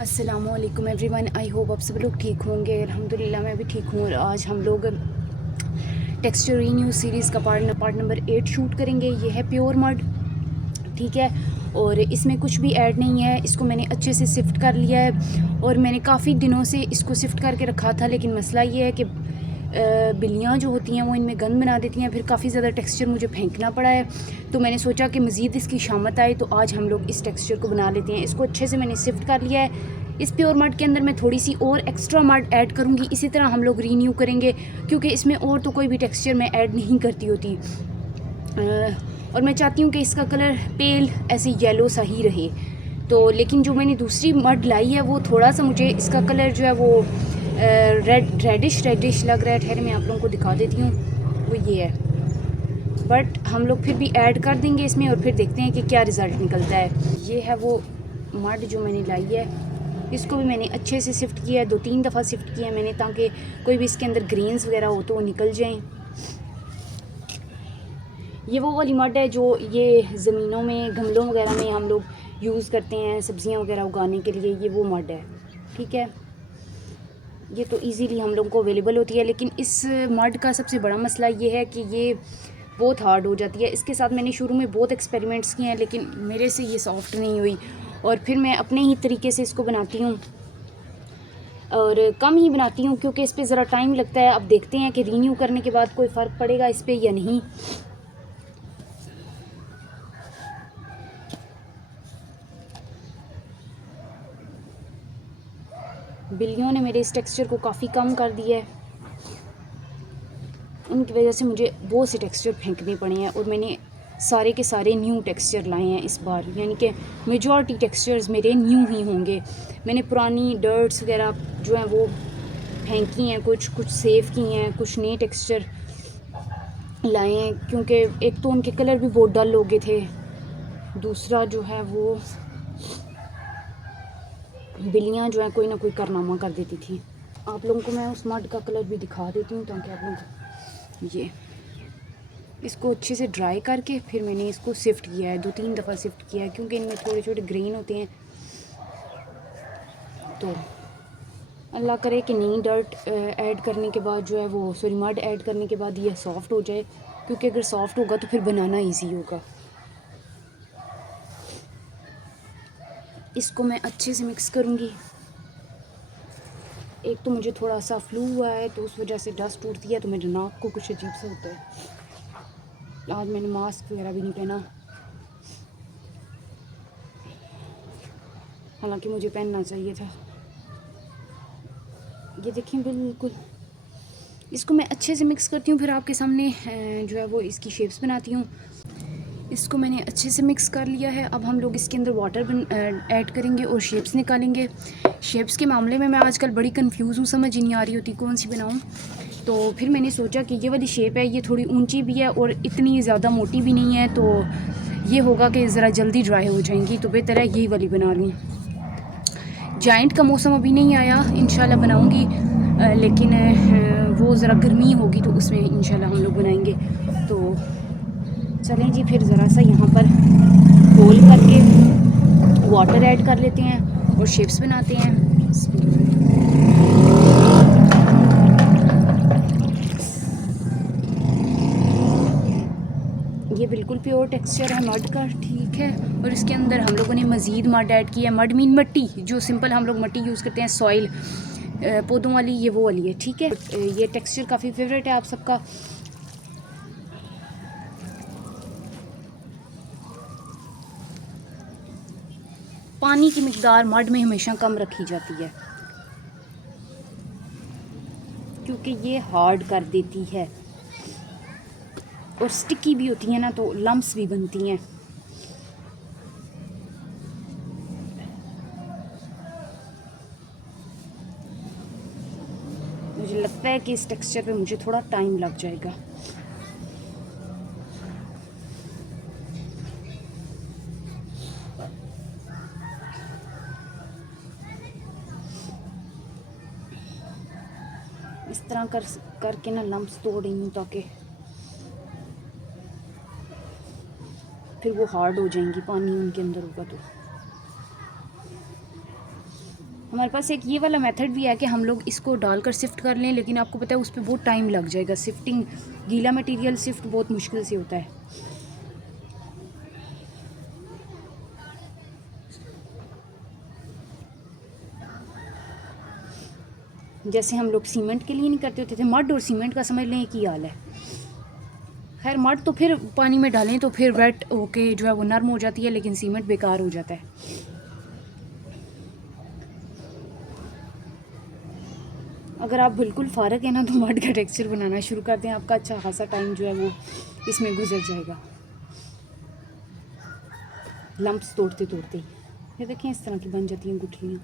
अस्सलामुअलैकुम everyone, I hope आप सब लोग ठीक होंगे। अल्हम्दुलिल्लाह मैं भी ठीक हूँ। और आज हम लोग टेक्सचर रीन्यू सीरीज़ का पार्ट नंबर 8 शूट करेंगे। ये है प्योर मड, ठीक है। और इसमें कुछ भी ऐड नहीं है। इसको मैंने अच्छे से सिफ्ट कर लिया है और मैंने काफ़ी दिनों से इसको सिफ्ट करके रखा था, लेकिन मसला ये है कि बिल्लियाँ जो होती हैं वो इनमें गंद बना देती हैं, फिर काफ़ी ज़्यादा टेक्सचर मुझे फेंकना पड़ा है। तो मैंने सोचा कि मज़ीद इसकी शामत आए तो आज हम लोग इस टेक्सचर को बना लेते हैं। इसको अच्छे से मैंने सिफ्ट कर लिया है। इस प्योर मड के अंदर मैं थोड़ी सी और एक्स्ट्रा मड ऐड करूँगी। इसी तरह हम लोग रीन्यू करेंगे, क्योंकि इसमें और तो कोई भी टेक्सचर मैं ऐड नहीं करती होती। और मैं चाहती हूँ कि इसका कलर पेल ऐसे येलो सा ही रहे। तो लेकिन जो मैंने दूसरी मड लाई है वो थोड़ा सा मुझे इसका कलर जो है वो रेडिश लग रहा है। ठहरे मैं आप लोगों को दिखा देती हूँ, वो ये है। बट हम लोग फिर भी ऐड कर देंगे इसमें और फिर देखते हैं कि क्या रिज़ल्ट निकलता है। ये है वो मड जो मैंने लाई है। इसको भी मैंने अच्छे से सिफ्ट किया है, 2-3 दफ़ा सिफ्ट किया है मैंने, ताकि कोई भी इसके अंदर ग्रेन्स वगैरह हो तो वो निकल जाएँ। ये वो वाली मड है जो ये ज़मीनों में, गमलों वगैरह में हम लोग यूज़ करते हैं सब्ज़ियाँ वगैरह उगाने के लिए। ये वो मड है, ठीक है। ये तो इजीली हम लोगों को अवेलेबल होती है, लेकिन इस मड का सबसे बड़ा मसला ये है कि ये बहुत हार्ड हो जाती है। इसके साथ मैंने शुरू में बहुत एक्सपेरिमेंट्स किए हैं, लेकिन मेरे से ये सॉफ्ट नहीं हुई। और फिर मैं अपने ही तरीके से इसको बनाती हूँ और कम ही बनाती हूँ, क्योंकि इस पर ज़रा टाइम लगता है। अब देखते हैं कि रीन्यू करने के बाद कोई फ़र्क पड़ेगा इस पर या नहीं। बिल्लियों ने मेरे इस टेक्सचर को काफ़ी कम कर दिया है। उनकी वजह से मुझे बहुत से टेक्सचर फेंकने पड़े हैं और मैंने सारे के सारे न्यू टेक्सचर लाए हैं इस बार, यानी कि मेजॉरिटी टेक्सचर्स मेरे न्यू ही होंगे। मैंने पुरानी डर्ट्स वगैरह जो हैं वो फेंकी हैं, कुछ सेव की हैं, कुछ नए टेक्सचर लाए हैं, क्योंकि एक तो उनके कलर भी बहुत डल हो गए थे, दूसरा जो है वो बिल्लियाँ जो हैं कोई ना कोई कारनामा कर देती थी। आप लोगों को मैं उस मड का कलर भी दिखा देती हूँ ताकि आप लोगों को ये इसको अच्छे से ड्राई करके फिर मैंने इसको सिफ्ट किया है, 2-3 दफ़ा सिफ्ट किया है, क्योंकि इनमें छोटे छोटे ग्रेन होते हैं। तो अल्लाह करे कि नई डर्ट ऐड करने के बाद जो है वो मड ऐड करने के बाद ये सॉफ़्ट हो जाए, क्योंकि अगर सॉफ़्ट होगा तो फिर बनाना ईजी होगा। इसको मैं अच्छे से मिक्स करूँगी। एक तो मुझे थोड़ा सा फ्लू हुआ है तो उस वजह से डस्ट उड़ती है, तो मेरे नाक को कुछ अजीब सा होता है। आज मैंने मास्क वगैरह भी नहीं पहना, हालांकि मुझे पहनना चाहिए था। ये देखें, बिल्कुल इसको मैं अच्छे से मिक्स करती हूँ, फिर आपके सामने जो है वो इसकी शेप्स बनाती हूँ। इसको मैंने अच्छे से मिक्स कर लिया है। अब हम लोग इसके अंदर वाटर ऐड करेंगे और शेप्स निकालेंगे। शेप्स के मामले में मैं आजकल बड़ी कंफ्यूज हूँ, समझ ही नहीं आ रही होती कौन सी बनाऊँ। तो फिर मैंने सोचा कि ये वाली शेप है, ये थोड़ी ऊंची भी है और इतनी ज़्यादा मोटी भी नहीं है, तो ये होगा कि ज़रा जल्दी ड्राई हो जाएंगी, तो बेहतर है यही वाली बना लूँ। जाइंट का मौसम अभी नहीं आया, इंशाल्लाह बनाऊँगी, लेकिन वो ज़रा गर्मी होगी तो उसमें इंशाल्लाह हम लोग बनाएंगे। तो चलें जी, फिर ज़रा सा यहाँ पर होल करके वाटर ऐड कर लेते हैं और शेप्स बनाते हैं। ये बिल्कुल प्योर टेक्सचर है मड का, ठीक है। और इसके अंदर हम लोगों ने मज़ीद मड ऐड किया है। मड मीन मिट्टी, जो सिंपल हम लोग मिट्टी यूज़ करते हैं, सॉइल पौधों वाली, ये वो वाली है, ठीक है। ये टेक्सचर काफ़ी फेवरेट है आप सबका। पानी की मिकदार मड में हमेशा कम रखी जाती है, क्योंकि ये हार्ड कर देती है और स्टिकी भी होती है ना, तो लम्प्स भी बनती हैं। मुझे लगता है कि इस टेक्सचर पे मुझे थोड़ा टाइम लग जाएगा। इस तरह करके ना लम्प्स तोड़ रही हूँ, ताकि फिर वो हार्ड हो जाएंगी, पानी उनके अंदर होगा तो। हमारे पास एक ये वाला मेथड भी है कि हम लोग इसको डालकर सिफ्ट कर लें, लेकिन आपको पता है उस पर बहुत टाइम लग जाएगा। सिफ्टिंग, गीला मटेरियल सिफ्ट बहुत मुश्किल से होता है। जैसे हम लोग सीमेंट के लिए नहीं करते होते थे, मड और सीमेंट का समझ लें एक ही हाल है। खैर मड तो फिर पानी में डालें तो फिर वेट होके जो है वो नरम हो जाती है, लेकिन सीमेंट बेकार हो जाता है। अगर आप बिल्कुल फ़ारग है ना तो मड का टेक्सचर बनाना शुरू कर दें, आपका अच्छा खासा टाइम जो है वो इसमें गुजर जाएगा, लम्प्स तोड़ते तोड़ते ही। ये देखें इस तरह की बन जाती हैं गुठलियाँ।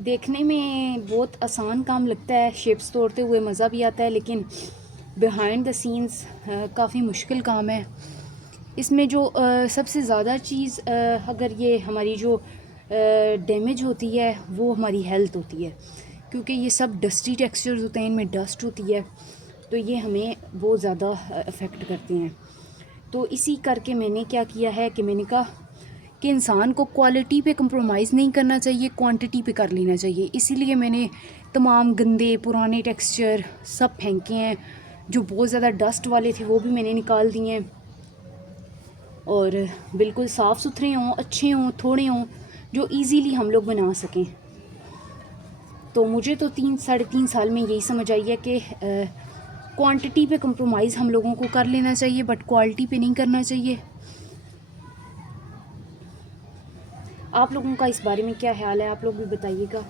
देखने में बहुत आसान काम लगता है, शेप्स तोड़ते हुए मज़ा भी आता है, लेकिन बिहाइंड द सीन्स काफ़ी मुश्किल काम है। इसमें जो सबसे ज़्यादा चीज़ अगर ये हमारी जो डैमेज होती है वो हमारी हेल्थ होती है, क्योंकि ये सब डस्टी टेक्सचर्स होते हैं, इनमें डस्ट होती है, तो ये हमें बहुत ज़्यादा अफेक्ट करते हैं। तो इसी करके मैंने क्या किया है कि मैंने कहा कि इंसान को क्वालिटी पे कंप्रोमाइज़ नहीं करना चाहिए, क्वांटिटी पे कर लेना चाहिए। इसीलिए मैंने तमाम गंदे पुराने टेक्सचर सब फेंके हैं, जो बहुत ज़्यादा डस्ट वाले थे वो भी मैंने निकाल दिए हैं, और बिल्कुल साफ़ सुथरे हों, अच्छे हों, थोड़े हों, जो इजीली हम लोग बना सकें। तो मुझे तो 3-3.5 साल में यही समझ आई है कि क्वांटिटी पे कंप्रोमाइज़ हम लोगों को कर लेना चाहिए, बट क्वालिटी पे नहीं करना चाहिए। आप लोगों का इस बारे में क्या ख्याल है, आप लोग भी बताइएगा।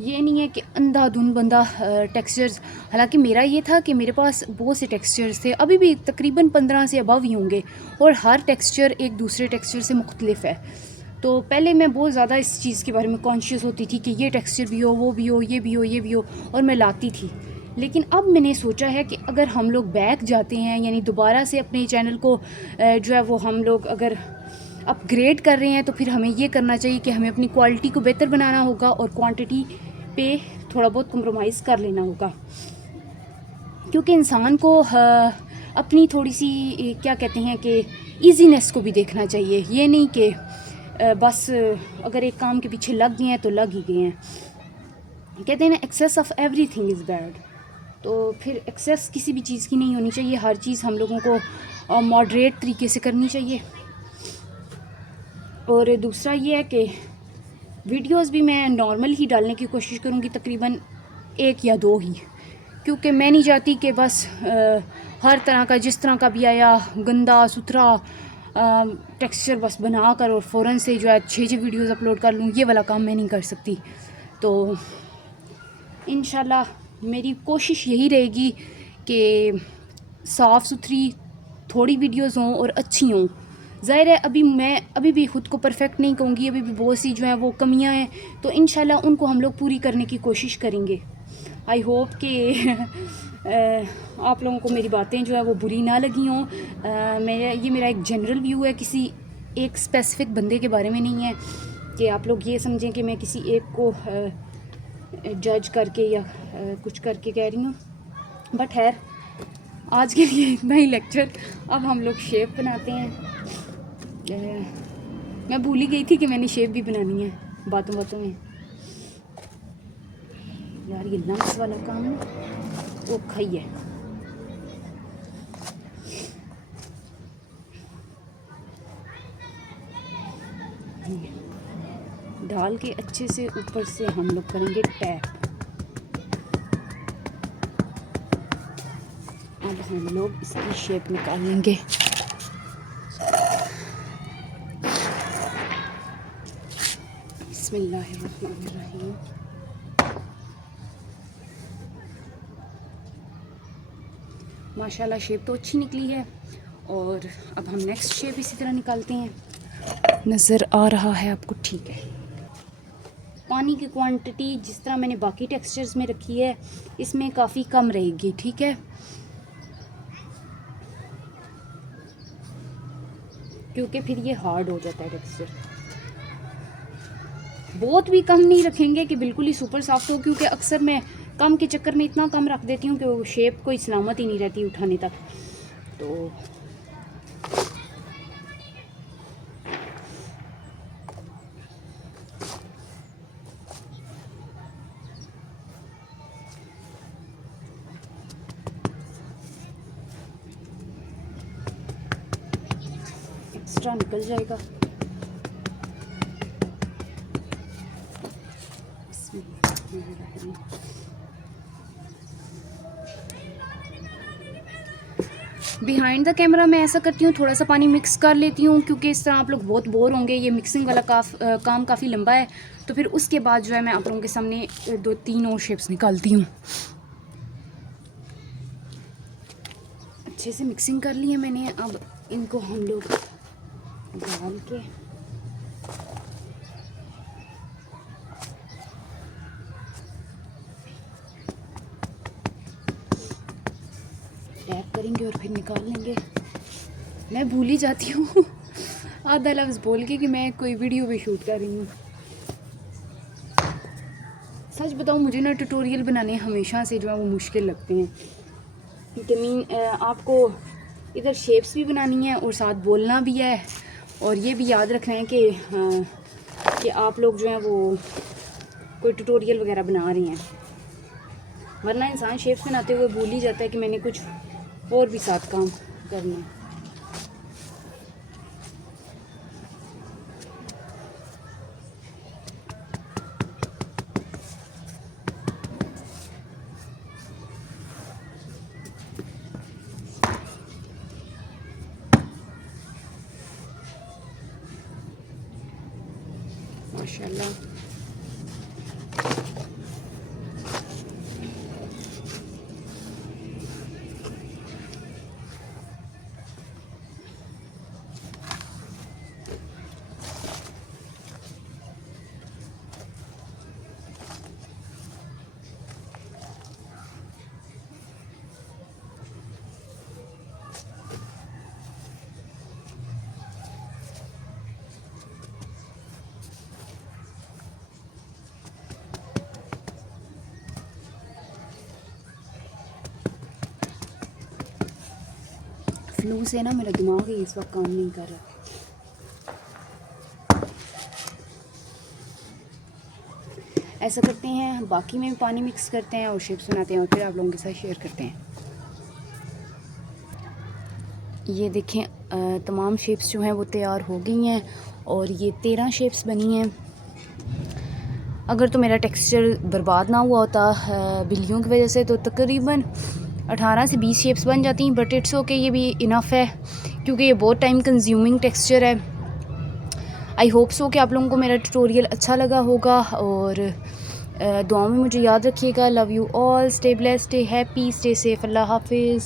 ये नहीं है कि अंधाधुन बंदा टेक्सचर्स, हालांकि मेरा ये था कि मेरे पास बहुत से टेक्सचर्स थे, अभी भी तकरीबन 15 से अबव ही होंगे, और हर टेक्सचर एक दूसरे टेक्सचर से मुख्तलिफ है। तो पहले मैं बहुत ज़्यादा इस चीज़ के बारे में कॉन्शियस होती थी कि ये टेक्सचर भी हो, वो भी हो, ये भी हो, ये भी हो, और मैं लाती थी। लेकिन अब मैंने सोचा है कि अगर हम लोग बैक जाते हैं, यानी दोबारा से अपने चैनल को जो है वो हम लोग अगर अपग्रेड कर रहे हैं, तो फिर हमें ये करना चाहिए कि हमें अपनी क्वालिटी को बेहतर बनाना होगा और क्वांटिटी पे थोड़ा बहुत कंप्रोमाइज़ कर लेना होगा, क्योंकि इंसान को अपनी थोड़ी सी क्या कहते हैं कि ईजीनेस को भी देखना चाहिए। ये नहीं कि बस अगर एक काम के पीछे लग गए हैं तो लग ही गए हैं। कहते हैं ना, excess of everything is bad. तो फिर एक्सेस किसी भी चीज़ की नहीं होनी चाहिए, हर चीज़ हम लोगों को मॉडरेट तरीके से करनी चाहिए। और दूसरा ये है कि वीडियोस भी मैं नॉर्मल ही डालने की कोशिश करूँगी, तकरीबन 1 या 2 ही, क्योंकि मैं नहीं चाहती कि बस हर तरह का जिस तरह का भी आया गंदा सुथरा टेक्सचर बस बना कर और फ़ौरन से जो है 6 वीडियोस अपलोड कर लूँ। ये वाला काम मैं नहीं कर सकती। तो इंशाल्लाह मेरी कोशिश यही रहेगी कि साफ़ सुथरी थोड़ी वीडियोस हों और अच्छी हों। ज़ाहिर है मैं अभी भी ख़ुद को परफेक्ट नहीं कहूँगी, अभी भी बहुत सी जो है वो कमियां हैं, तो इंशाल्लाह उनको हम लोग पूरी करने की कोशिश करेंगे। आई होप कि आप लोगों को मेरी बातें जो है वो बुरी ना लगी हों। मेरा एक जनरल व्यू है, किसी एक स्पेसिफ़िक बंदे के बारे में नहीं है कि आप लोग ये समझें कि मैं किसी एक को जज करके या कुछ करके कह रही हूँ। बट खैर आज के लिए इतना ही लेक्चर। अब हम लोग शेप बनाते हैं। मैं भूल ही गई थी कि मैंने शेप भी बनानी है बातों बातों में। यार ये लम्स वाला काम वो खाई है। डाल के अच्छे से ऊपर से हम लोग करेंगे टैप। अब हम लोग इसकी शेप निकालेंगे। बिस्मिल्लाहिर्रहमानिर्रहीम। माशाल्लाह शेप तो अच्छी निकली है, और अब हम नेक्स्ट शेप इसी तरह निकालते हैं। नज़र आ रहा है आपको? ठीक है। पानी की क्वांटिटी जिस तरह मैंने बाकी टेक्सचर्स में रखी है इसमें काफ़ी कम रहेगी, ठीक है, क्योंकि फिर ये हार्ड हो जाता है टेक्सचर। बहुत भी कम नहीं रखेंगे कि बिल्कुल ही सुपर सॉफ्ट हो, क्योंकि अक्सर मैं कम के चक्कर में इतना कम रख देती हूँ कि वो शेप कोई सलामत ही नहीं रहती उठाने तक। तो एक्स्ट्रा निकल जाएगा। बिहाइंड द कैमरा मैं ऐसा करती हूँ, थोड़ा सा पानी मिक्स कर लेती हूँ, क्योंकि इस तरह आप लोग बहुत बोर होंगे। ये मिक्सिंग वाला काम काफ़ी लंबा है। तो फिर उसके बाद जो है मैं आप लोगों के सामने 2-3 और शेप्स निकालती हूँ। अच्छे से मिक्सिंग कर ली है मैंने। अब इनको हम लोग डाल के टैप करेंगे और फिर निकाल लेंगे। मैं भूल ही जाती हूँ आधा लफ्ज़ बोल के कि मैं कोई वीडियो भी शूट कर रही हूँ। सच बताऊँ, मुझे ना ट्यूटोरियल बनाने हमेशा से जो है वो मुश्किल लगते हैं, क्योंकि आपको इधर शेप्स भी बनानी है और साथ बोलना भी है, और ये भी याद रखना है कि आप लोग जो है वो कोई ट्यूटोरियल वगैरह बना रही हैं, वरना इंसान शेप्स बनाते हुए भूल ही जाता है कि मैंने कुछ और भी साथ काम करना है। माशाल्लाह। फ्लू से ना मेरा दिमाग ही इस वक्त काम नहीं कर रहा। ऐसा करते हैं, बाकी में भी पानी मिक्स करते हैं और शेप्स बनाते हैं और फिर आप लोगों के साथ शेयर करते हैं। ये देखें, तमाम शेप्स जो हैं वो तैयार हो गई हैं और ये 13 शेप्स बनी हैं। अगर तो मेरा टेक्सचर बर्बाद ना हुआ होता बिल्लियों की वजह से, तो तकरीबन 18 से 20 शेप्स बन जाती हैं। बट इट्स ओके, ये भी इनफ है, क्योंकि ये बहुत टाइम कंज्यूमिंग टेक्सचर है। आई होप सो कि आप लोगों को मेरा ट्यूटोरियल अच्छा लगा होगा, और दुआओं में मुझे याद रखिएगा। Love you all, stay blessed, stay happy, stay safe. अल्लाह हाफिज़।